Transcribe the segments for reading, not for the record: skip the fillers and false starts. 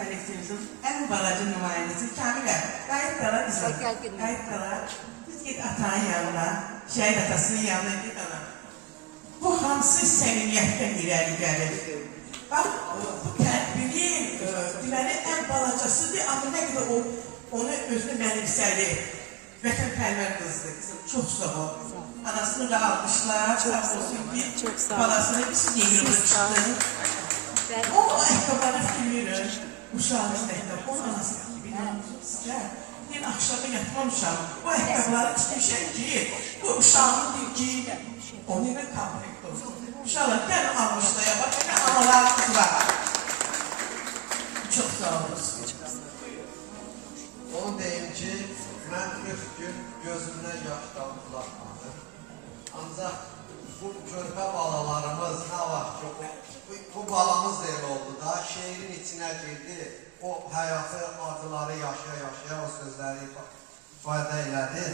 kollektivimizin en balaca nümayəndəsi Kamilə. Qayıt qala qızım. Qayıt qala. Biz git atanın yanına, şəhid atasının yanına git ana. Bu hansı səmimiyyətdən irəli gəlir? Bax, bu tədbirin deməli ən balacasıdır, amma nə qədər onu özünü mənimsəli. Vətənpərvər qızdır, qızım. Çox sağ ol. Anasını da almışlar, sağ olsun ki, balasını bir yığılır çıxdı. O ayaqqabıları filmirir, uşağın istəkdir, onun anası gibi sizə. Deyil, akşamı yatmamışam, bu ayaqqabıları çıxmışam ki, bu uşağın deyil ki, onu ilə komplekt olsun. Uşaqlar, gəl almışlaya bax, nə analarımız var. Çox sağ olun. Onu deyim ki, mən 40 gün gözümdən yaş damlatmadım. Ancaq bu körpə balalarımız nə vaxt ki, bu balamız da elə oldu da, şeirin içinə girdi, o həyatı, acıları yaşaya-yaşaya o sözləri ifadə elədi.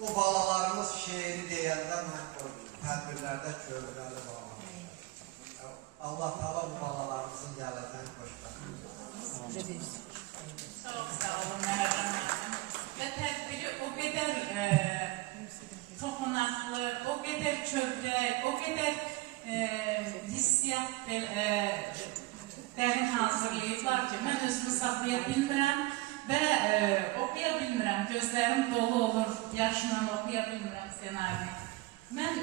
Bu balalarımız şeiri deyəndə mən tədbirlərdə körpəli bağlamışım. Allah təala bu balalarımızın gələcəyini xoşbəxt. Çox sağ olun, Məhərrəm müəllim. Və tədbiri o qədər toxunaqlı, o qədər kövrək, o qədər hissiyat dərin hazırlayıblar ki, mən özümü saxlaya bilmirəm və oxuya bilmirəm. Gözlərim dolu olur, yaşla oxuya bilmirəm ssenarini. Mən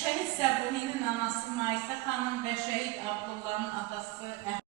şəhid Səbuhinin anası Maysə xanım və şəhid Abdullahın atası